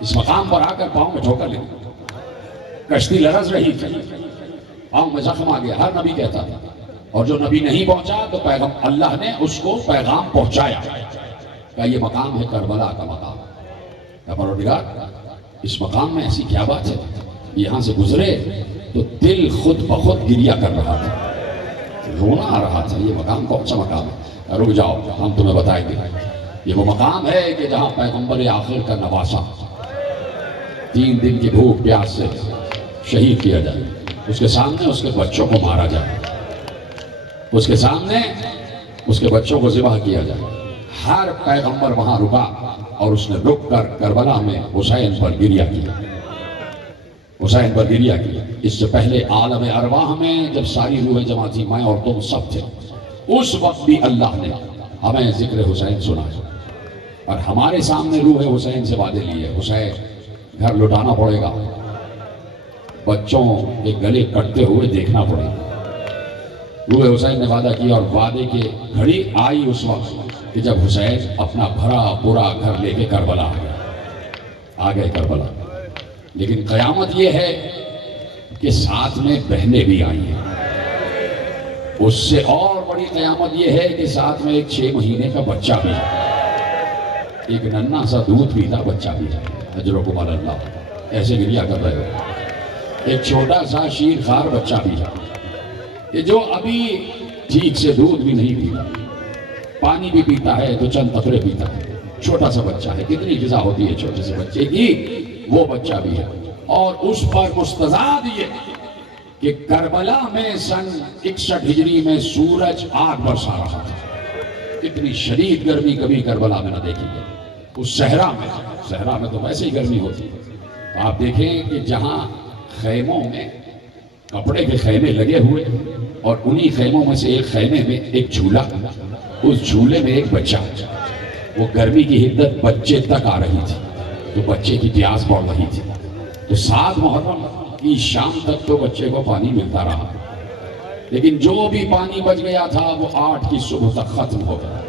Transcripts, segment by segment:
اس مقام پر آ کر پاؤں میں ٹھوکر لگی، کشتی لرز رہی تھی، پاؤں میں زخم آ گیا. ہر نبی کہتا تھا، اور جو نبی نہیں پہنچا تو اللہ نے اس کو پیغام پہنچایا کہ یہ مقام ہے کربلا کا مقام. کہ پروردگار اس مقام میں ایسی کیا بات ہے، یہاں سے گزرے تو دل خود بخود گریہ کر رہا تھا، رونا آ رہا تھا. یہ مقام کون سا مقام ہے؟ رک جاؤ ہم تمہیں بتائیں گے. یہ وہ مقام ہے کہ جہاں پیغمبر آخر کا نواسا 3 دن کی بھوک پیاس سے شہید کیا جائے، اس کے سامنے اس کے بچوں کو مارا جائے، اس کے سامنے اس کے بچوں کو ذبح کیا جائے. ہر پیغمبر وہاں رکا اور اس نے رک کر کربلا میں حسین پر گریہ کیا، حسین پر گریہ کیا. اس سے پہلے عالم ارواح میں جب ساری روحیں جمع تھی، میں اور تم سب تھے، اس وقت بھی اللہ نے ہمیں ذکر حسین سنا ہے. اور ہمارے سامنے روح حسین سے وعدے لیے، حسین گھر لٹانا پڑے گا، بچوں کے گلے کٹتے ہوئے دیکھنا پڑے گا. روح حسین نے وعدہ کیا اور وعدے کی گھڑی آئی اس وقت کہ جب حسین اپنا بھرا پورا گھر لے کے کربلا آ گئے کربلا. لیکن قیامت یہ ہے کہ ساتھ میں بہنیں بھی آئی ہیں. اس سے اور بڑی قیامت یہ ہے کہ ساتھ میں ایک 6 مہینے کا بچہ بھی ہے، ایک ننھا سا دودھ پیتا بچہ بھی ہے. اجرکم علی اللہ، ایسے گریہ کر رہے ہو. ایک چھوٹا سا شیر خوار بچہ بھی ہے کہ جو ابھی ٹھیک سے دودھ بھی نہیں پیتا، پانی بھی پیتا ہے تو چند قطرے پیتا ہے. چھوٹا سا بچہ ہے، کتنی غذا ہوتی ہے چھوٹے سے بچے کی، وہ بچہ بھی ہے. اور اس پر مستضاد یہ کہ کربلا میں سن 61 ہجری میں سورج آگ برسا رہا تھا. اتنی شدید گرمی کبھی کربلا میں نہ دیکھی گئی. اس صحرا میں تو ویسے ہی گرمی ہوتی ہے. آپ دیکھیں کہ جہاں خیموں میں کپڑے کے خیمے لگے ہوئے اور انہی خیموں میں سے ایک خیمے میں ایک جھولا، اس جھولے میں ایک بچہ، وہ گرمی کی حدت بچے تک آ رہی تھی تو بچے کی پیاس بڑھ رہی تھی. تو 7 محرم کی شام تک تو بچے کو پانی ملتا رہا، لیکن جو بھی پانی بچ گیا تھا وہ 8 کی صبح تک ختم ہو گیا.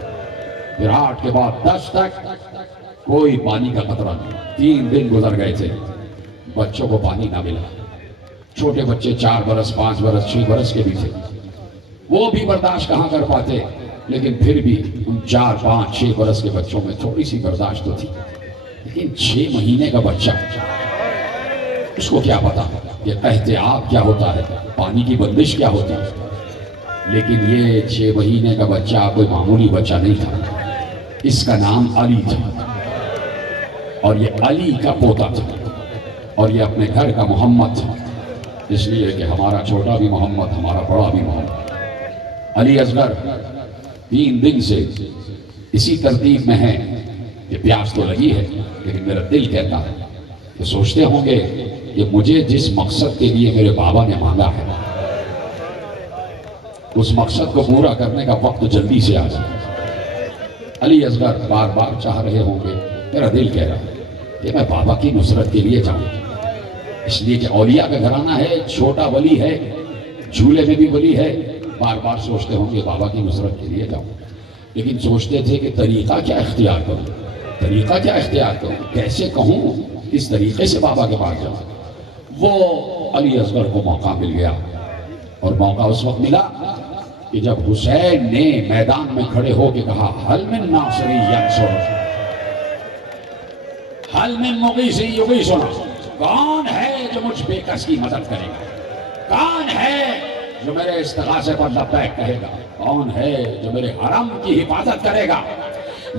پھر 8 کے بعد 10 تک کوئی پانی کا قطرہ نہیں. 3 دن گزر گئے تھے، بچوں کو پانی نہ ملا. چھوٹے بچے 4 برس 5 برس 6 برس کے بھی تھے، وہ بھی برداشت کہاں کر پاتے. لیکن پھر بھی ان 4 5 6 برس کے بچوں میں تھوڑی سی برداشت تو تھی. لیکن 6 مہینے کا بچہ، اس کو کیا پتا کہ احتیاط کیا ہوتا ہے، پانی کی بندش کیا ہوتی ہے. لیکن یہ 6 مہینے کا بچہ کوئی معمولی بچہ نہیں تھا. اس کا نام علی تھا اور یہ علی کا پوتا تھا اور یہ اپنے گھر کا محمد تھا. اس لیے کہ ہمارا چھوٹا بھی محمد، ہمارا بڑا بھی محمد. علی اصغر 3 دن سے اسی ترتیب میں ہے کہ پیاس تو لگی ہے، لیکن میرا دل کہتا ہے کہ سوچتے ہوں گے کہ مجھے جس مقصد کے لیے میرے بابا نے مانگا ہے اس مقصد کو پورا کرنے کا وقت جلدی سے آ جائے. علی اصغر بار بار چاہ رہے ہوں گے، میرا دل کہہ رہا ہے کہ میں بابا کی نصرت کے لیے جاؤں، اس لیے کہ اولیاء کا گھرانہ ہے، چھوٹا ولی ہے، جھولے میں بھی ولی ہے. بار بار سوچتے ہوں گے بابا کی نصرت کے لیے جاؤں. لیکن سوچتے تھے کہ طریقہ کیا اختیار کروں، کیسے کہوں، کس طریقے سے بابا کے پاس جاؤں. وہ علی اصغر کو موقع مل گیا، اور موقع اس وقت ملا کہ جب حسین نے میدان میں کھڑے ہو کے کہا حل من ناصری ینصر، حل من مغیث یغیثنا، کون ہے جو مجھ بے کس کی مدد کرے گا، کون ہے جو میرے استغاثے پر لبیک کہے گا، کون ہے جو میرے حرم کی حفاظت کرے گا.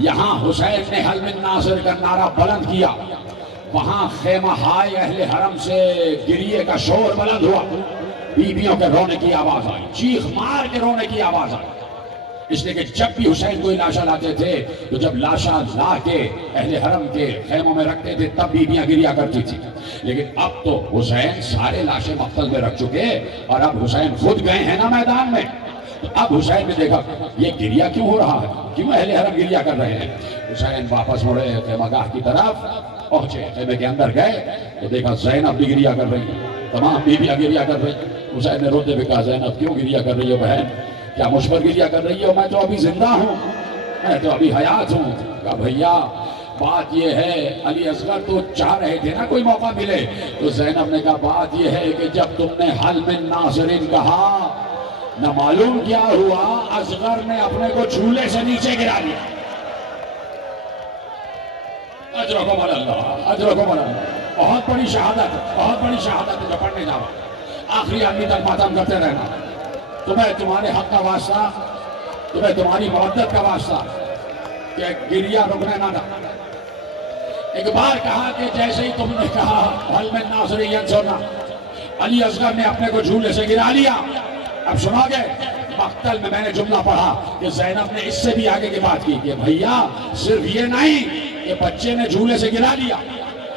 یہاں حسین نے حل من ناصر کا نعرہ بلند کیا، وہاں خیمہ ہائے اہل حرم سے گریے کا شور بلند ہوا، بیویوں کے رونے کی آواز آئی، چیخ مار کے رونے کی آواز آئی. اس لیے کہ جب بھی حسین کوئی لاشا لاتے تھے تو جب لاشا لا کے اہل حرم کے خیموں میں رکھتے تھے تب بیویاں گریہ کرتی تھی. لیکن اب تو حسین سارے لاشیں مقتل میں رکھ چکے اور اب حسین خود گئے ہیں نا میدان میں. تو اب حسین نے دیکھا یہ گریہ کیوں ہو رہا ہے، کیوں اہل حرم گریہ کر رہے ہیں. حسین واپس مڑے خیمہ گاہ کی طرف پہنچے، خیمے کے اندر گئے تو دیکھا زینب بھی گریہ کر رہی ہے، تمام بیویاں گریہ کر رہی ہیں. حسین نے روتے ہوئے کہا زینب کیوں گریہ کر رہی ہو بہن، کیا مجھ پر گریہ کر رہی ہو، میں تو ابھی زندہ ہوں، میں تو ابھی حیات ہوں. کہا بھیا بات یہ ہے، علی اصغر تو چاہ رہے تھے نا کوئی موقع ملے، تو زینب نے کہا بات یہ ہے کہ جب تم نے حل من ناصرین کہا، نہ معلوم کیا ہوا اصغر نے اپنے کو جھولے سے نیچے گرا لیا۔ اجرکم اللہ، اجرکم اللہ، بہت بڑی شہادت، بہت بڑی شہادت ہے جو پڑھنے جا رہا، آخری آدمی تک ماتم کرتے رہنا۔ تمہیں تمہارے حق کا واسطہ، تمہیں تمہاری مودت کا واسطہ کہ گریہ رکنے نہ تھا۔ ایک بار کہا کہ جیسے ہی تم نے کہا حل من ناصرین ینصرنا، علی اصغر نے اپنے کو جھولے سے گرا لیا۔ اب سنا گے مقتل میں نے جملہ پڑھا کہ زینب نے اس سے بھی آگے کی بات کی کہ بھیا صرف یہ نہیں کہ بچے نے جھولے سے گرا لیا،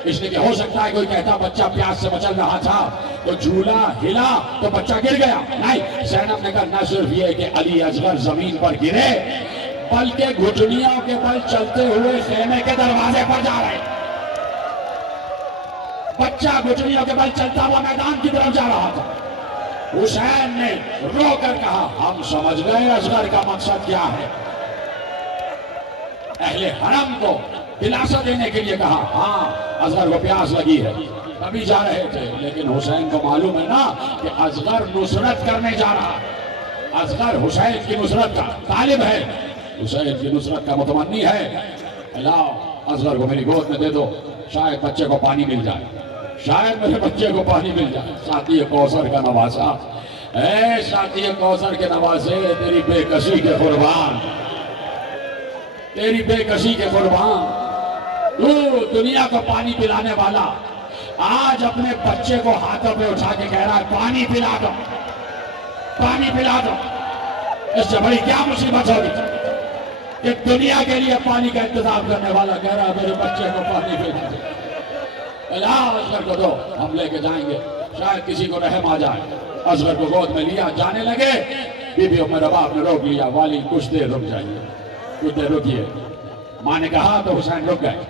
اس لیے کہ ہو سکتا ہے کوئی کہتا بچہ پیاس سے مچل رہا تھا تو جھولا ہلا تو بچہ گر گیا، نہیں، زینب نے کہا نہ صرف یہ کہ علی اصغر زمین پر گرے بلکہ گھٹنیوں کے بل چلتے ہوئے خیمے کے دروازے پر جا رہے، بچہ گھٹنیوں کے بل چلتا ہوا میدان کی طرف جا رہا تھا۔ حسین نے رو کر کہا ہم سمجھ گئے اصغر کا مقصد کیا ہے۔ اہل حرم کو دلاسا دینے کے لیے کہا ہاں اصغر کو پیاس لگی ہے، ابھی جا رہے تھے، لیکن حسین کو معلوم ہے نا کہ اصغر نصرت کرنے جا رہا، اصغر حسین کی نصرت کا طالب ہے، حسین کی نصرت کا متمنی ہے۔ اللہ اصغر کو میری گود میں دے دو، شاید بچے کو پانی مل جائے، شاید میرے بچے کو پانی مل جائے۔ ساتھی کوثر کا نواسا، اے ساتھی کوثر کے نواسے، تیری بے کسی کے قربان، تیری بے کسی کے قربان، تو دنیا کو پانی پلانے والا آج اپنے بچے کو ہاتھوں پہ اٹھا کے کہہ رہا ہے پانی پلا دو، پانی پلا دو۔ اس سے بڑی کیا مصیبت ہوگی کہ دنیا کے لیے پانی کا انتظام کرنے والا کہہ رہا ہے میرے بچے کو پانی پلا دو۔ اللہ اصغر کو دو، ہم لے کے جائیں گے، شاید کسی کو رحم آ جائے۔ اصغر کو گود میں لیا، جانے لگے، بی بی ام رباب نے روک لیا، والی کچھ دیر رک جائیے، کچھ دیر رکیے۔ ماں نے کہا تو حسین رک گئے،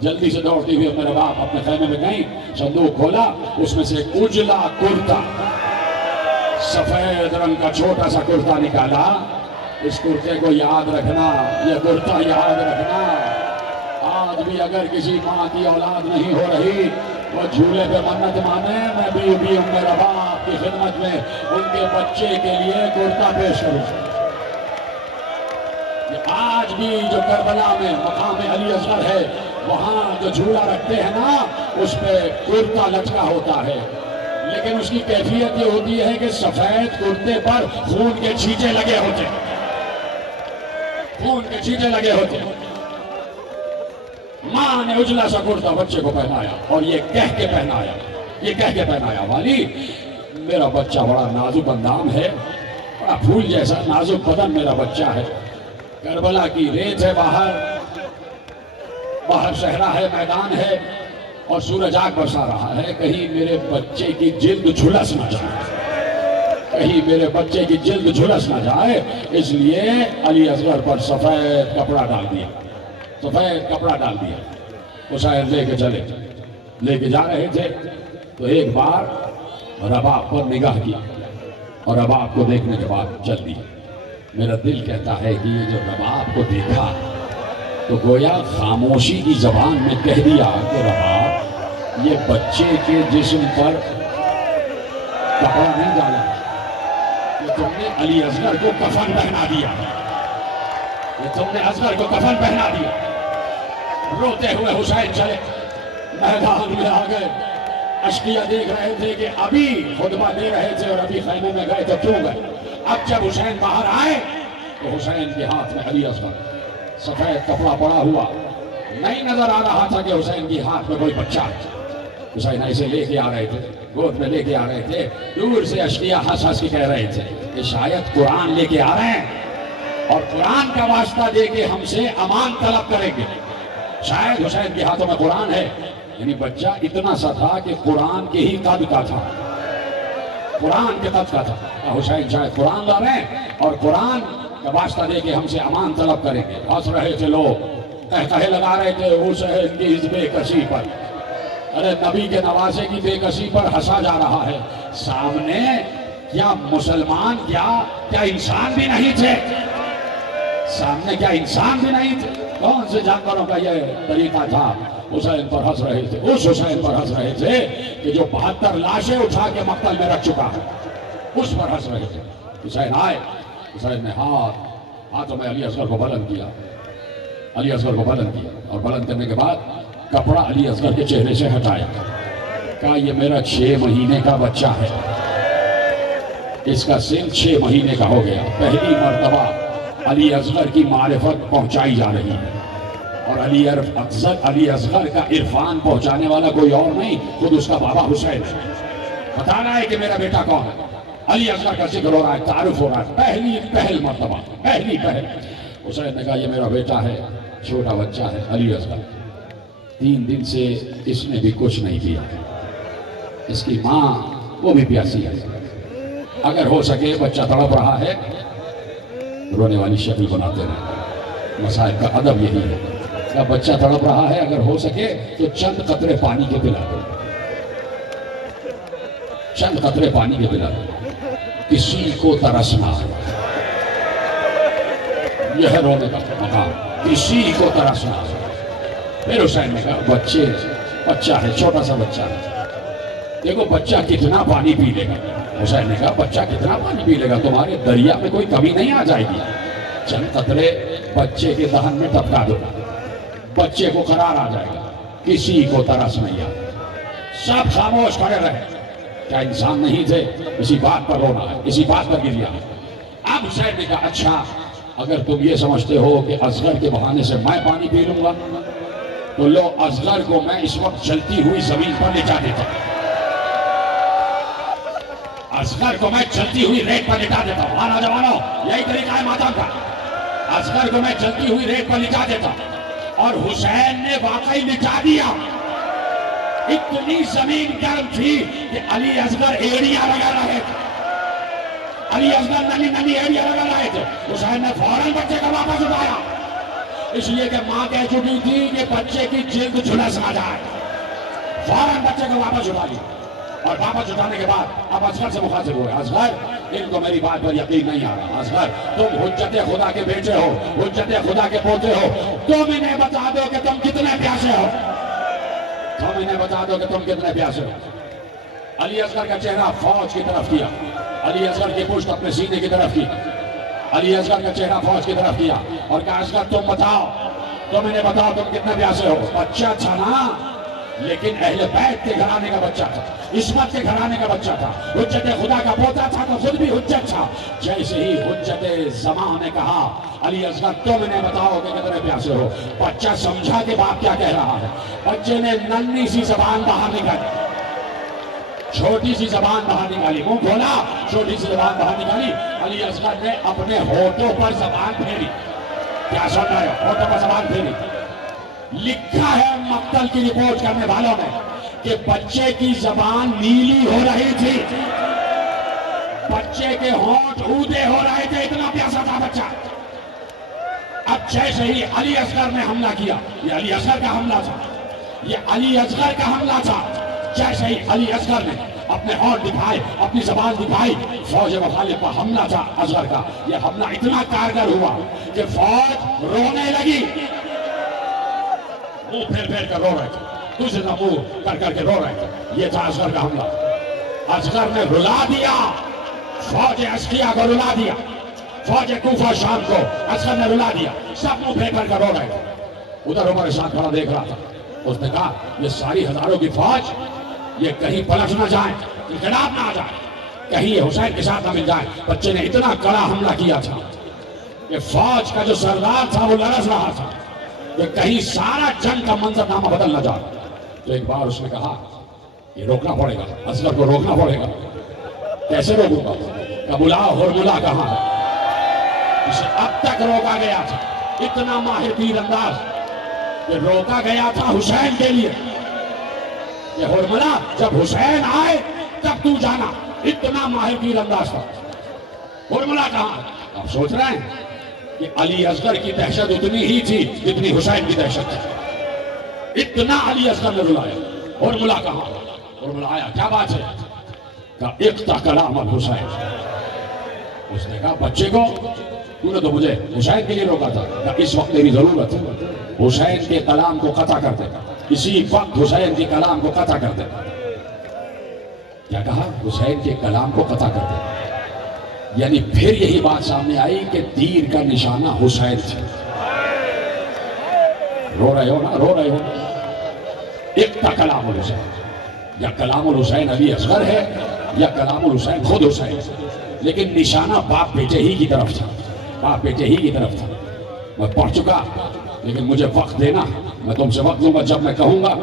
جلدی سے دوڑتی ہوئی ام رباب اپنے خیمے میں گئیں، صندوق کھولا، اس میں سے ایک اجلا کرتا، سفید رنگ کا چھوٹا سا کرتا نکالا۔ اس کرتے کو یاد رکھنا، یہ کرتا یاد رکھنا، آج بھی اگر کسی ماں کی اولاد نہیں ہو رہی وہ جھولے پہ منت مانے، میں بھی ام رباب کی خدمت میں ان کے بچے کے لیے کرتا پیش کروں۔ آج بھی جو کربلا میں مقام علی اصغر ہے وہاں جو جھولا رکھتے ہیں نا اس پہ کرتا لٹکا ہوتا ہے، لیکن اس کی کیفیت یہ ہوتی ہے کہ سفید کرتے پر خون کے چھینٹے لگے ہوتے، خون کے چھینٹے لگے ہوتے۔ ماں نے اجلا سا کرتا بچے کو پہنایا اور یہ کہہ کے پہنایا، یہ کہہ کے پہنایا والی میرا بچہ بڑا نازک اندام ہے، بڑا پھول جیسا نازک بدن میرا بچہ ہے، کربلا کی ریت ہے، باہر صحرا ہے، میدان ہے اور سورج آگ برسا رہا ہے، کہیں میرے بچے کی جلد جھلس نہ جائے، کہیں میرے بچے کی جلد جھلس نہ جائے، اس لیے علی اصغر پر سفید کپڑا ڈال دیا، سفید کپڑا ڈال دیا۔ حسین لے کے چلے، لے کے جا رہے تھے تو ایک بار رباب پر نگاہ کیا اور رباب کو دیکھنے کے بعد چل دی۔ میرا دل کہتا ہے کہ یہ جو رباب کو دیکھا تو گویا خاموشی کی زبان میں کہہ دیا کہ رباب یہ بچے کے جسم پر کپڑا نہیں ڈالا، یہ تم نے علی اصغر کو کفن پہنا دیا، یہ تم نے اصغر کو کفن پہنا دیا۔ روتے ہوئے حسین چلے، میدان میں آ گئے، اشقیہ دیکھ رہے تھے کہ ابھی خطبہ دے رہے تھے اور ابھی خیمے میں گئے تو کیوں گئے۔ اب جب حسین باہر آئے تو حسین کے ہاتھ میں علی اصغر، سفید کپڑا پڑا ہوا، نہیں نظر آ رہا تھا کہ حسین کے ہاتھ میں کوئی بچہ ہے۔ حسین ایسے لے کے آ رہے تھے، گود میں لے کے آ رہے تھے، دور سے اشقیہ ہنس ہنس کے کہہ رہے تھے کہ شاید قرآن لے کے آ رہے ہیں اور قرآن کا واسطہ دے کے ہم سے امان طلب کریں گے، شاید حسین کے ہاتھوں میں قرآن ہے۔ یعنی بچہ اتنا سا تھا کہ قرآن کے ہی قد کا تھا، قرآن کے قد کا تھا۔ حسین شاید قرآن لا رہے ہیں اور قرآن کا واسطہ دے کے ہم سے امان طلب کریں گے۔ ہنس رہے تھے لوگ، کہے لگا رہے تھے حسین کی اس بے کسی پر، ارے نبی کے نواسے کی بے کسی پر ہنسا جا رہا ہے، سامنے کیا مسلمان کیا انسان بھی نہیں تھے، سامنے کیا انسان بھی نہیں تھے؟ کون سے جانوروں کا یہ طریقہ تھا؟ حسین پر ہنس رہے تھے، اس حسین پر ہنس رہے تھے کہ جو 72 لاشیں اٹھا کے مقتل میں رکھ چکا ہے، اس پر ہنس رہے تھے۔ حسین آئے، حسین نے ہاتھوں میں علی اصغر کو بلند کیا، علی اصغر کو بلند کیا، اور بلند کرنے کے بعد کپڑا علی اصغر کے چہرے سے ہٹایا، کہا یہ میرا 6 مہینے کا بچہ ہے، اس کا سن 6 مہینے کا ہو گیا۔ پہلی مرتبہ علی اصغر کی معرفت پہنچائی جا رہی ہے، اور علی اصغر کا عرفان پہنچانے والا کوئی اور نہیں، خود اس کا بابا حسین ہے۔ بتا رہا ہے کہ میرا بیٹا کون ہے، علی اصغر کا ذکر ہو رہا ہے، تعارف ہو رہا ہے، پہل مرتبہ، پہل۔ حسین نے کہا یہ میرا بیٹا ہے، چھوٹا بچہ ہے علی اصغر۔ 3 دن سے اس نے بھی کچھ نہیں کیا، اس کی ماں وہ بھی پیاسی ہے، اگر ہو سکے بچہ تڑپ رہا ہے رونے والی شکل بناتے رہے۔ مصائب کا ادب یہی ہے کہ بچہ تڑپ رہا ہے، اگر ہو سکے تو چند قطرے پانی کے پلا دو، چند قطرے پانی کے پلا دو۔ کسی کو ترسنا، یہ ہے رونے کا مقام، کسی کو ترسنا۔ پھر حسین نے کہا بچہ ہے، چھوٹا سا بچہ ہے، دیکھو بچہ کتنا پانی پی لے گا۔ حسین نے کہا بچہ کتنا پانی پی لے گا، تمہارے دریا میں کوئی کمی نہیں آ جائے گی۔ چند قطرے بچے کے دہن میں ٹپکا دو، بچے کو قرار آ جائے گا، کسی کو ترس نہیں آتا۔ سب خاموش کھڑے رہے، کیا انسان نہیں تھے؟ اسی بات پر رونا ہے، اسی بات پر گریا ہے۔ اب حسین نے کہا اچھا اگر تم یہ سمجھتے ہو کہ اصغر کے بہانے سے میں پانی پی لوں گا تو لو، اصغر کو میں اس وقت جلتی ہوئی زمین پر لٹا دیتا ہوں، اصغر کو میں جلتی ہوئی ریت پر لٹا دیتا ہوں۔ ہاں نوجوانوں، یہی طریقہ ہے ماتم کا، اصغر کو میں جلتی ہوئی ریت پر لٹا دیتا ہوں۔ اور حسین نے واقعی لٹا دیا۔ اتنی زمین گرم تھی کہ علی اصغر ایڑیاں لگا رہے تھے، علی اصغر ننی ایڑیاں لگا رہے تھے۔ حسین نے فوراً بچے کا واپس اٹھایا، اس لیے کہ ماں کہہ چکی تھی کہ بچے کی جلد جھلس نہ جائے۔ فوراً بچے کو واپس اٹھا لیا، اور واپس اٹھانے کے بعد اب اصغر سے مخاطب ہوئے، اصغر ان کو میری بات پر یقین نہیں آ رہا، اصغر تم حجت خدا کے بیٹے ہو، حجت خدا کے پوتے ہو، تم انہیں بتا دو کہ تم کتنے پیاسے ہو، تم انہیں بتا دو کہ تم کتنے پیاسے ہو۔ علی اصغر کا چہرہ فوج کی طرف کیا، علی اصغر کی پشت اپنے سینے کی طرف کی، علی اصغر کا چہرہ فوج کی طرف کیا اور کہا اصغر تم بتاؤ، تم انہیں بتاؤ تم کتنے پیاسے ہو۔ بچہ تھا نا، لیکن اہل بیت کے گھرانے کا بچہ تھا، عصمت کے گھرانے کا بچہ تھا، حجت خدا کا پوتا تھا تو خود بھی حجت تھا۔ جیسے ہی حجت زمان نے کہا علی اصغر تم انہیں بتاؤ کہ کتنے پیاسے ہو، بچہ سمجھا کہ باپ کیا کہہ رہا ہے۔ بچے نے ننھی سی زبان باہر نکالی، چھوٹی سی زبان باہر نکالی، منہ کھولا، چھوٹی سی زبان باہر نکالی۔ علی اصغر نے اپنے ہونٹوں پر زبان پھیری، کیا سن رہے ہو، ہونٹوں پر زبان پھیری۔ لکھا ہے مقتل کی رپورٹ کرنے والوں نے کہ بچے کی زبان نیلی ہو رہی تھی، بچے کے ہونٹ اودے ہو رہے تھے، اتنا پیاسا تھا بچہ۔ اب جیسے ہی علی اصغر نے حملہ کیا، یہ علی اصغر کا حملہ تھا، یہ علی اصغر کا حملہ تھا۔ جیسے ہی علی اصغر نے اپنے ہونٹ دکھائے، اپنی زبان دکھائی، فوج مخالف پر حملہ تھا اصغر کا۔ یہ حملہ اتنا کارگر ہوا کہ فوج رونے لگی، منہ پھیر پھیر کر رو رہے تھے، دوسرے کا منہ کر کر کے رو رہے تھے۔ یہ تھا اصغر کا حملہ، اصغر نے رلا دیا فوج عسکریہ کو، رلا دیا فوج کوفہ شام کو، اصغر نے رلا دیا، سب منہ پھیر کر رو رہے تھے۔ ادھر عمر ساتھ کھڑا دیکھ رہا تھا، اس نے کہا یہ ساری ہزاروں کی فوج یہ کہیں پلٹ نہ جائیں، انقلاب نہ آ جائے، کہیں یہ حسین کے ساتھ نہ مل جائے۔ بچے نے اتنا کڑا حملہ کیا تھا کہ فوج کا جو سردار تھا وہ لرز رہا تھا کہ کہیں سارا جنگ کا منظر نامہ بدل نہ جائے۔ تو ایک بار اس نے کہا یہ روکنا پڑے گا، اصغر کو روکنا پڑے گا۔ کیسے روکوں گا؟ کہ بلاؤ ہرملہ کہاں ہے؟ اسے اب تک روکا گیا تھا، اتنا ماہر تیر انداز کہ روکا گیا تھا حسین کے لیے کہ ہرملہ جب حسین آئے تب تو جانا، اتنا ماہر تیر انداز تھا۔ ہرملہ کہاں ہے؟ آپ سوچ رہے ہیں کہ علی اصغر کی دہشت اتنی ہی تھی جتنی حسین کی دہشت تھی، اتنا علی اصغر نے رلایا۔ ہرملہ کہاں؟ ہرملہ آیا، کیا بات ہے؟ کہا اقطع کلام الحسین۔ اس نے کہا بچے کو تو نے تو مجھے حسین کے لیے روکا تھا کہ اس وقت تیری ضرورت ہے، حسین کے کلام کو قطع کر دے، اسی وقت حسین کے کلام کو قطع کر دے۔ کیا کہا؟ حسین کے کلام کو قطع کر دے، یعنی پھر یہی بات سامنے آئی کہ تیر کا نشانہ حسین تھا۔ رو رہے ہو نا، رو رہے ہو؟ اقتا کلام الحسین، یا کلام الحسین علی اصغر ہے یا کلام الحسین خود حسین ہے، لیکن نشانہ باپ بیٹے ہی کی طرف تھا، باپ بیٹے ہی کی طرف تھا۔ میں پڑھ چکا، لیکن مجھے وقت دینا، میں تم سے وقت دوں گا، جب میں کہوں گا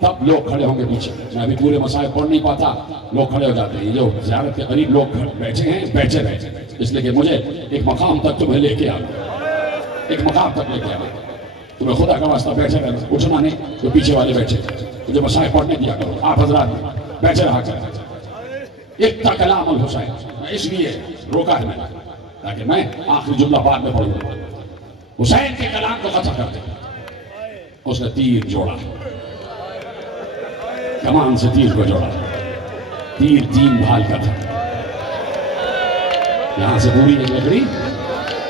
تب لوگ کھڑے ہوں گے پیچھے۔ میں ابھی پورے مسائل پڑھ نہیں پاتا، لوگ کھڑے ہو جاتے ہیں، جو زیارت کے قریب لوگ بیٹھے ہیں بیٹھے رہتے ہیں، اس لیے کہ مجھے ایک مقام تک تمہیں لے کے آنا، ایک مقام تک لے کے آنا، تمہیں خدا کا واسطہ بیٹھے رہنا، اٹھنا نہیں، جو پیچھے والے بیٹھے مجھے مسائل پڑھنے دیا کرو، آپ حضرات بیٹھے رہا کریں۔ اقتا کلام الحسین، میں اس لیے روکا ہے میں نے تاکہ میں آخری جملہ بعد میں پڑھوں گا۔ حسین کے کلام کو قطع کر دے، اس نے تیر جوڑا، کمان سے تیر کو جوڑا، تیر 3 بھال کا تھا، یہاں سے پوری ایک لکڑی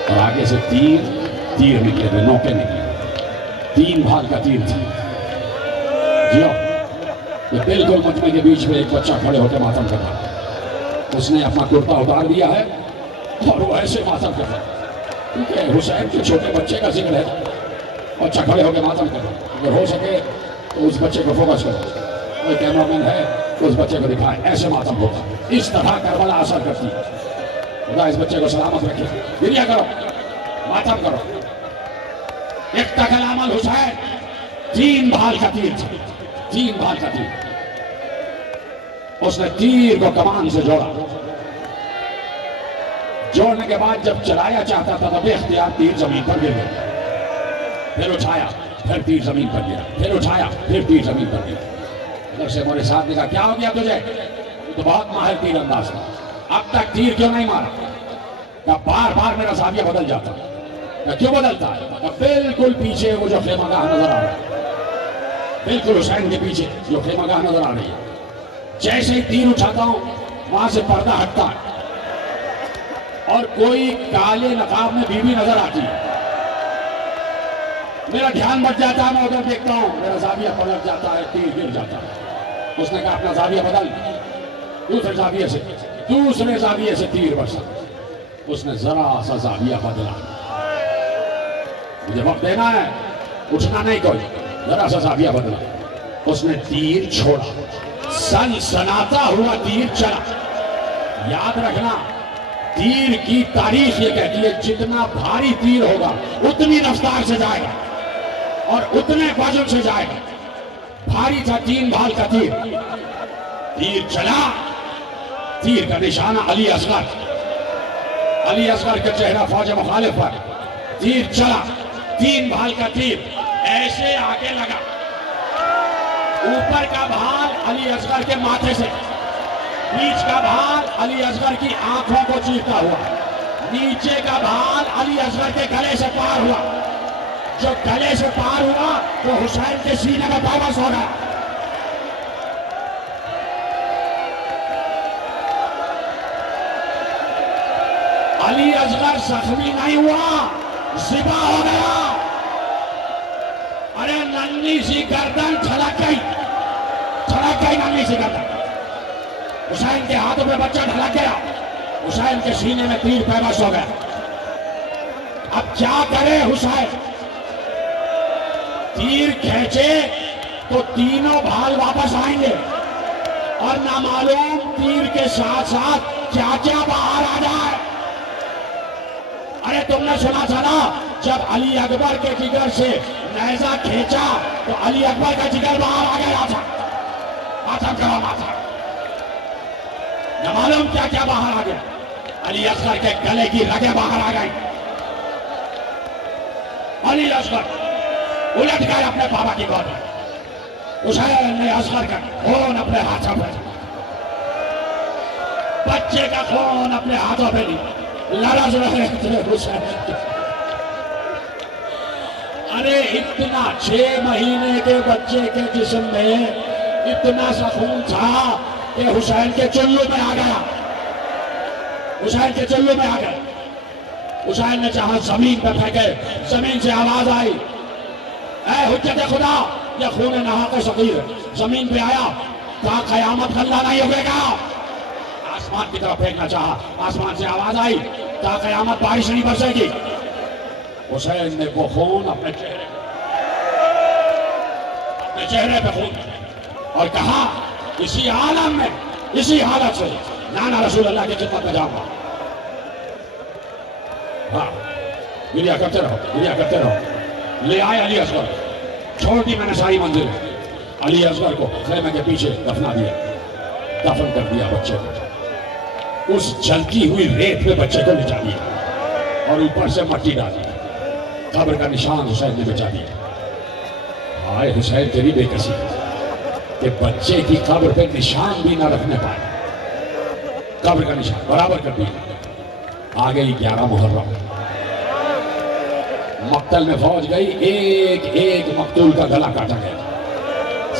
اور آگے سے تیر نکلے تھے، نوکے نکلے، 3 بھال کا تیر تھی۔ جیو یہ بالکل مجمع کے بیچ میں ایک بچہ کھڑے ہو کے ماتم کر رہا، اس نے اپنا کرتا اتار دیا ہے اور وہ ایسے ماتم کر رہا، کیونکہ حسین کے چھوٹے بچے کا ذکر ہے، بچہ کھڑے ہو کے ماتم کر رہا، اگر ہو سکے تو اس بچے کو فوکس کرو، کوئی کیمرہ مین ہے تو اس بچے کو دکھائے، ایسے ماتم ہوگا، اس طرح کربلا اثر کرتی ہے۔ خدا اس بچے کو سلامت رکھے، گریہ کرو، ماتم کرو۔ اقتا کلام الحسین، 3 بھال کا تیر تھا، 3 بھال کا تیر، اس نے تیر کو کمان سے جوڑا، جوڑنے کے بعد جب چلایا چاہتا تھا تو بے اختیار تیر زمین پر گر گیا، پھر اٹھایا، پھر تیر زمین پر گرا، پھر اٹھایا، پھر تیر زمین پر گرا۔ ادھر سے میرے ساتھ دیکھا، کیا ہو گیا تجھے؟ تو بہت ماہر تیر انداز تھا، اب تک تیر کیوں نہیں مارا؟ کہ بار بار میرا زاویہ بدل جاتا، کہ کیوں بدلتا ہے؟ کہ بالکل پیچھے وہ جو خیمہ گاہ نظر آ رہا ہے، بالکل حسین کے پیچھے جو خیمہ گاہ نظر آ رہی ہے، جیسے ہی تیر اٹھاتا ہوں وہاں سے پردہ ہٹتا ہے اور کوئی کالے نقاب میں بیوی نظر آتی ہے، میرا دھیان بچ جاتا ہے، میں ادھر دیکھتا ہوں، میرا زاویہ پلٹ جاتا ہے، تیر گر جاتا ہے۔ اس نے کہا اپنا زاویہ بدل، دوسرے زاویے سے تیر برسا، اس نے ذرا سا زاویہ بدلا، مجھے وقت دینا ہے، اٹھنا نہیں کوئی، ذرا سا زاویہ بدلا، اس نے تیر چھوڑا، سنسناتا ہوا تیر چلا۔ یاد رکھنا، تیر کی تاریخ یہ کہتی ہے جتنا بھاری تیر ہوگا اتنی رفتار سے جائے گا اور اتنے وزن سے جائے گا۔ بھاری تھا 3 بھال کا تیر، تیر چلا، تیر کا نشانہ علی اصغر، علی اصغر کا چہرہ فوج مخالف پر، تیر چلا، 3 بھال کا تیر ایسے آگے لگا، اوپر کا بھال علی اصغر کے ماتھے سے، بیچ کا بھال علی اصغر کی آنکھوں کو چیرتا ہوا، نیچے کا بھال علی اصغر کے گلے سے پار ہوا، جو گلے سے پار ہوا تو حسین کے سینے میں پیوست ہو گیا۔ علی اصغر زخمی نہیں ہوا، ذبح ہو گیا۔ ارے ننھی سی گردن چھلک گئی ننھی سی گردن، حسین کے ہاتھوں پہ بچہ ڈھلک گیا، حسین کے سینے میں تیر پیوست ہو گیا۔ اب کیا کرے حسین؟ تیر کھینچے تو تینوں بھال واپس آئیں گے اور نامعلوم تیر کے ساتھ ساتھ کیا کیا باہر آ جائے۔ ارے تم نے سنا تھا نا، جب علی اکبر کے جگر سے نیزہ کھینچا تو علی اکبر کا جگر باہر آ گیا تھا، ماتھا کرو ماتھا، نہ معلوم کیا کیا باہر آ گیا۔ علی اصغر کے گلے کی رگیں باہر آ گئی، علی اصغر الٹ گئے اپنے بابا کی گود میں، حسین نے اصغر کا خون اپنے ہاتھوں پہ، بچے کا خون اپنے ہاتھوں پہ لی، لرز رہے تھے حسین۔ ارے اتنا 6 مہینے کے بچے کے جسم میں اتنا سا خون تھا کہ حسین کے چلو میں آ گیا، حسین کے چلو میں آ گیا۔ حسین نے چاہا زمین پہ پھینکے، زمین سے آواز آئی، اے حجت خدا یہ خون نہا صغیر زمین پہ آیا، کہا قیامت کا اللہ نہیں ہوگے گا۔ آسمان کی طرف پھینکنا چاہا، آسمان سے آواز آئی، کہا قیامت بارش نہیں برسے گی۔ حسین نے وہ خون اپنے چہرے پہ خون اور کہا اسی عالم میں، اسی حالت سے نانا رسول اللہ کی خدمت میں جاؤں گا۔ ہاں گریا کرتے رہو، گریا کرتے رہو۔ لے آئے علی اصغر، چھوڑ دی میں نے ساری منزل، علی اصغر کو خیمے کے پیچھے دفنا دیا، دفن کر دیا بچے کو، اس جلتی ہوئی ریت پہ بچے کو لٹا دیا اور اوپر سے مٹی ڈالی، قبر کا نشان حسین نے بچا دیا۔ ہائے حسین تیری بے کسی کہ بچے کی قبر پہ نشان بھی نہ رکھنے پائے، قبر کا نشان برابر کر دیا۔ آ گئی 11 محرم، مقتل میں فوج گئی، ایک ایک مقتول کا گلا کاٹا گیا،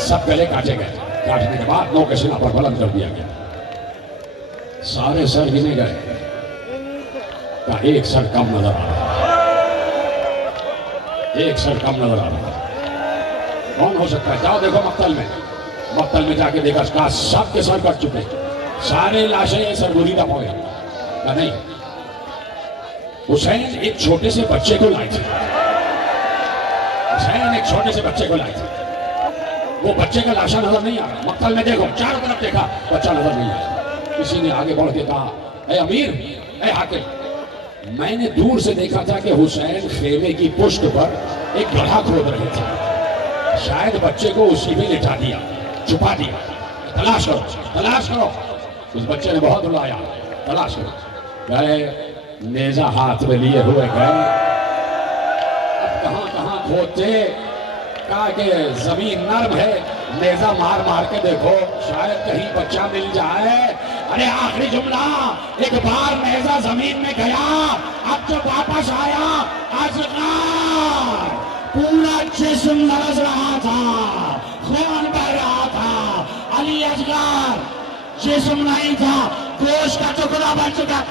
سب گلے کاٹے گئے، کاٹنے کے بعد نو کے سینہ پر بلند کر دیا گیا، سارے سر گنے گئے، کہا ایک سر کم نظر آ رہا، ایک سر کم نظر آ رہا، کون ہو سکتا ہے؟ جاؤ دیکھو مقتل میں جا کے دیکھا، کہا سب کے سر کٹ چکے، سارے لاشیں سر بریدہ ہو گئے، کہا نہیں، حسین ایک چھوٹے سے بچے کو لائے تھے، حسین ایک چھوٹے سے بچے کو لائے تھے، وہ بچے کا لاشا نظر نہیں آ رہا، مقتل میں دیکھو چاروں طرف دیکھا، بچہ نظر نہیں آیا، کسی نے آگے بڑھ کے کہا اے امیر، اے حاکم، میں نے دور سے دیکھا تھا کہ حسین خیمے کی پشت پر ایک گڑھا کھود رہے تھے، شاید بچے کو اسی میں لٹا دیا، چھپا دیا، تلاش کرو تلاش کرو۔ اس بچے نے بہت رلایا، تلاش کرو، گئے نیزہ ہاتھ میں لیے ہوئے گئے، اب کہاں کہاں کھودتے، کہا کہ زمین نرم ہے، نیزہ مار مار کے دیکھو شاید کہیں بچہ مل جائے۔ ارے آخری جملہ، ایک بار نیزہ زمین میں گیا، اب جب واپس آیا اصغر پورا جسم لرز رہا تھا، خون بہ رہا تھا، علی اصغر جسم نہیں تھا، گوشت کا ٹکڑا بن چکا۔